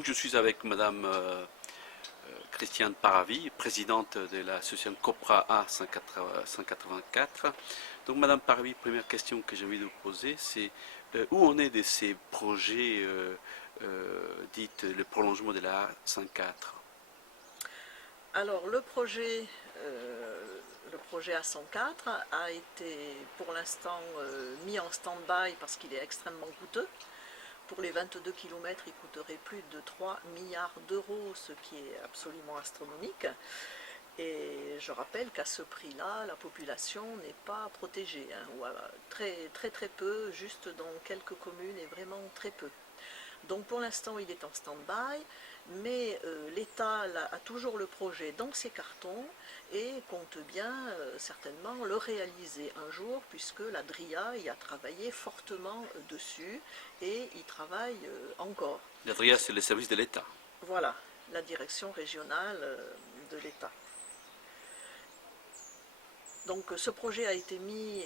Donc je suis avec Madame Christiane Paravi, présidente de l'association COPRA A 184. Donc Madame Paravi, première question que j'ai envie de vous poser, c'est où on est de ces projets dits le prolongement de la A104? Alors le projet A104 a été pour l'instant mis en stand-by parce qu'il est extrêmement coûteux. Pour les 22 km, il coûterait plus de 3 milliards d'euros, ce qui est absolument astronomique. Et je rappelle qu'à ce prix-là, la population n'est pas protégée, hein, ou très peu, juste dans quelques communes et vraiment très peu. Donc pour l'instant, il est en stand-by, mais l'État a toujours le projet dans ses cartons et compte bien certainement le réaliser un jour, puisque la DRIA y a travaillé fortement dessus et y travaille encore. La DRIA, c'est le service de l'État. Voilà, la direction régionale de l'État. Donc ce projet a été mis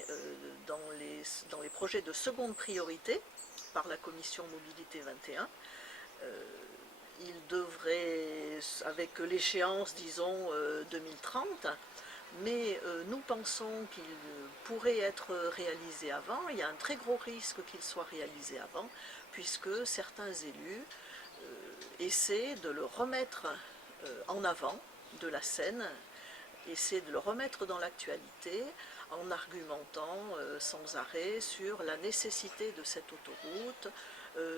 dans les projets de seconde priorité par la commission Mobilité 21. Il devrait, avec l'échéance, disons, 2030, mais nous pensons qu'il pourrait être réalisé avant. Il y a un très gros risque qu'il soit réalisé avant, puisque certains élus essaient de le remettre en avant de la scène, essaient de le remettre dans l'actualité en argumentant sans arrêt sur la nécessité de cette autoroute,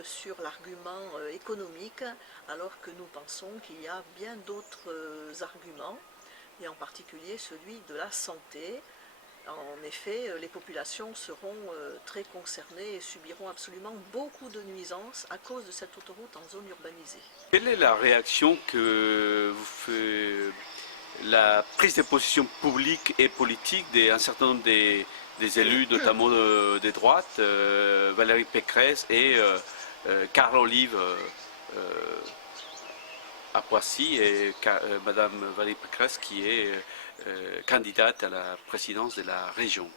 sur l'argument économique, alors que nous pensons qu'il y a bien d'autres arguments, et en particulier celui de la santé. En effet, les populations seront très concernées et subiront absolument beaucoup de nuisances à cause de cette autoroute en zone urbanisée. Quelle est la réaction que vous fait la prise de position publique et politique d'un certain nombre des élus, notamment des droites, Valérie Pécresse et Carl Olive à Poissy, et Madame Valérie Pécresse qui est candidate à la présidence de la région?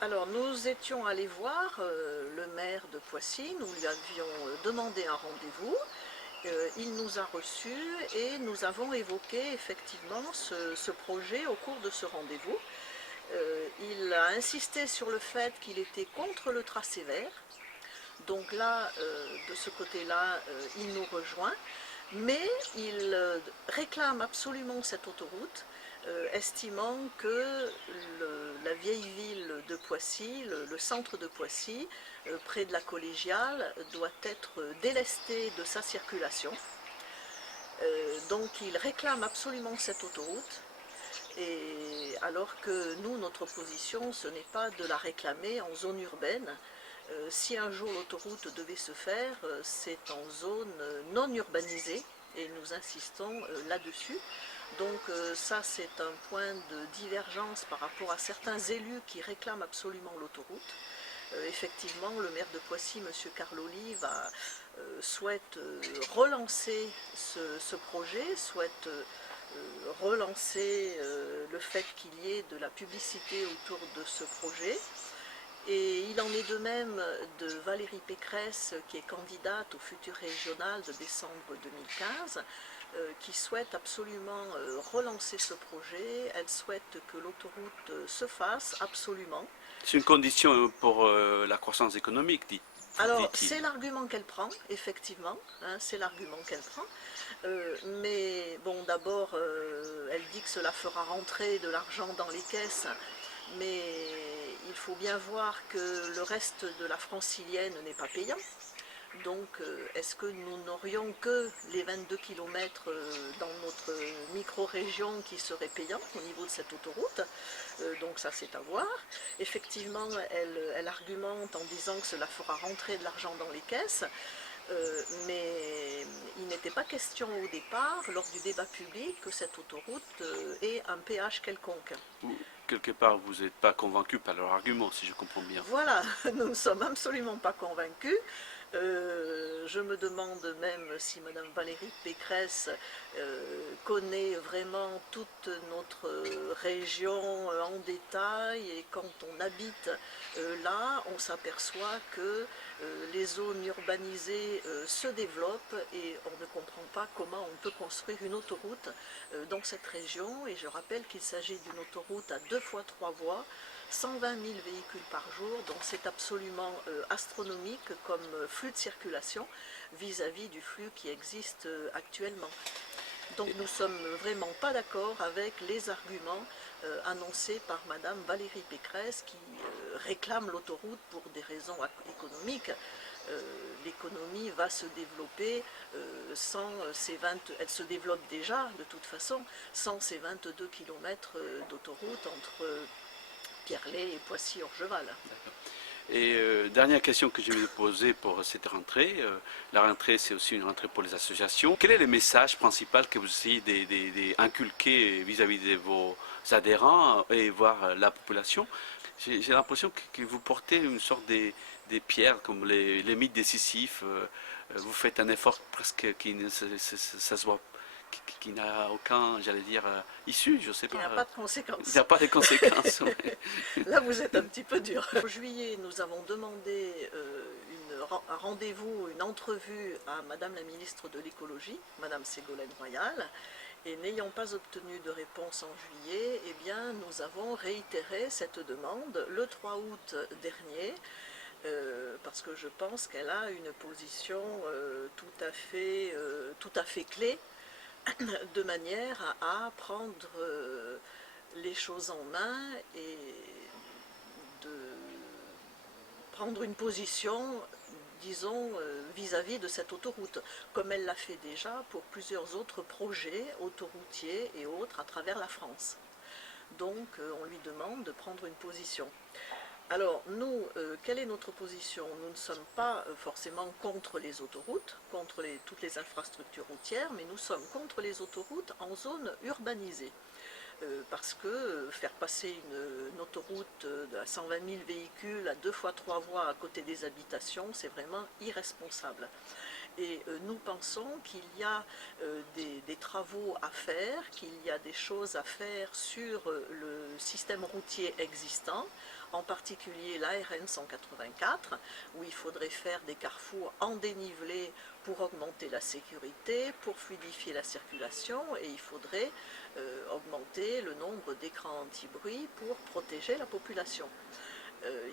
Alors nous étions allés voir le maire de Poissy, nous lui avions demandé un rendez-vous. Il nous a reçus et nous avons évoqué effectivement ce projet au cours de ce rendez-vous. Il a insisté sur le fait qu'il était contre le tracé vert. Donc là, de ce côté-là, il nous rejoint. Mais il réclame absolument cette autoroute, estimant que la vieille ville de Poissy, le centre de Poissy, près de la collégiale, doit être délesté de sa circulation. Donc il réclame absolument cette autoroute, et alors que nous, notre position, ce n'est pas de la réclamer en zone urbaine. Si un jour l'autoroute devait se faire, c'est en zone non urbanisée, et nous insistons là-dessus. Donc ça, c'est un point de divergence par rapport à certains élus qui réclament absolument l'autoroute. Effectivement, le maire de Poissy, M. Carl Olive, souhaite relancer ce projet, souhaite relancer le fait qu'il y ait de la publicité autour de ce projet. Et il en est de même de Valérie Pécresse, qui est candidate au futur régional de décembre 2015, qui souhaite absolument relancer ce projet. Elle souhaite que l'autoroute se fasse absolument. C'est une condition pour la croissance économique, dit. Alors, c'est l'argument qu'elle prend, effectivement, hein, c'est l'argument qu'elle prend. Mais bon, d'abord, elle dit que cela fera rentrer de l'argent dans les caisses, mais il faut bien voir que le reste de la francilienne n'est pas payant. Donc, est-ce que nous n'aurions que les 22 km dans notre micro-région qui seraient payants au niveau de cette autoroute? Donc ça, c'est à voir. Effectivement, elle argumente en disant que cela fera rentrer de l'argent dans les caisses, mais il n'était pas question au départ, lors du débat public, que cette autoroute ait un péage quelconque. Quelque part, vous n'êtes pas convaincu par leur argument, si je comprends bien. Voilà, nous ne sommes absolument pas convaincus. Je me demande même si Mme Valérie Pécresse connaît vraiment toute notre région en détail, et quand on habite là, on s'aperçoit que les zones urbanisées se développent et on ne comprend pas comment on peut construire une autoroute dans cette région. Et je rappelle qu'il s'agit d'une autoroute à 2 fois 3 voies, 120 000 véhicules par jour, donc c'est absolument astronomique comme flux de circulation vis-à-vis du flux qui existe actuellement. Donc nous ne sommes vraiment pas d'accord avec les arguments annoncés par Madame Valérie Pécresse qui réclame l'autoroute pour des raisons économiques. L'économie va se développer sans ces 20, elle se développe déjà de toute façon, sans ces 22 km d'autoroute entre Pierrelet et Poissy-Orgeval. Et dernière question que je vais vous poser pour cette rentrée. La rentrée, c'est aussi une rentrée pour les associations. Quel est le message principal que vous essayez d'inculquer vis-à-vis de vos adhérents et voire la population? J'ai l'impression que vous portez une sorte des pierres, comme les mythes de Sisyphe. Vous faites un effort presque qui ne ça se voit, qui n'a aucun, j'allais dire, issue, je sais pas. Il n'y a pas de conséquences. Il n'y a pas de conséquences. Là, vous êtes un petit peu dur. En juillet, nous avons demandé un rendez-vous, une entrevue à Madame la ministre de l'écologie, Madame Ségolène Royal, et n'ayant pas obtenu de réponse en juillet, eh bien, nous avons réitéré cette demande le 3 août dernier, parce que je pense qu'elle a une position tout à fait clé, de manière à prendre les choses en main et de prendre une position, disons, vis-à-vis de cette autoroute, comme elle l'a fait déjà pour plusieurs autres projets autoroutiers et autres à travers la France. Donc on lui demande de prendre une position. Alors nous, quelle est notre position? Nous ne sommes pas forcément contre les autoroutes, contre toutes les infrastructures routières, mais nous sommes contre les autoroutes en zone urbanisée. Parce que faire passer une autoroute à 120 000 véhicules à 2 fois 3 voies à côté des habitations, c'est vraiment irresponsable. Et nous pensons qu'il y a des travaux à faire, qu'il y a des choses à faire sur le système routier existant, en particulier la RN 184, où il faudrait faire des carrefours en dénivelé pour augmenter la sécurité, pour fluidifier la circulation, et il faudrait augmenter le nombre d'écrans anti-bruit pour protéger la population.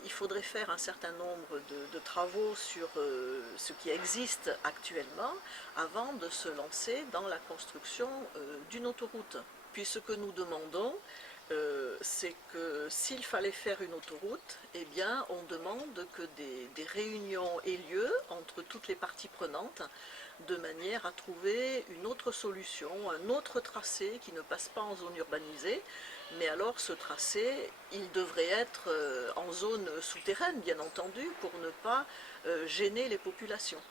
Il faudrait faire un certain nombre de travaux sur ce qui existe actuellement avant de se lancer dans la construction d'une autoroute. Puis ce que nous demandons, c'est que s'il fallait faire une autoroute, eh bien on demande que des réunions aient lieu entre toutes les parties prenantes, de manière à trouver une autre solution, un autre tracé qui ne passe pas en zone urbanisée, mais alors ce tracé, il devrait être en zone souterraine, bien entendu, pour ne pas gêner les populations.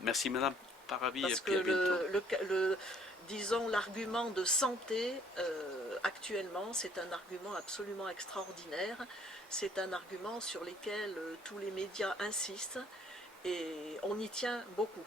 Merci Madame Paravi. Parce que disons, l'argument de santé, actuellement, c'est un argument absolument extraordinaire. C'est un argument sur lequel tous les médias insistent et on y tient beaucoup.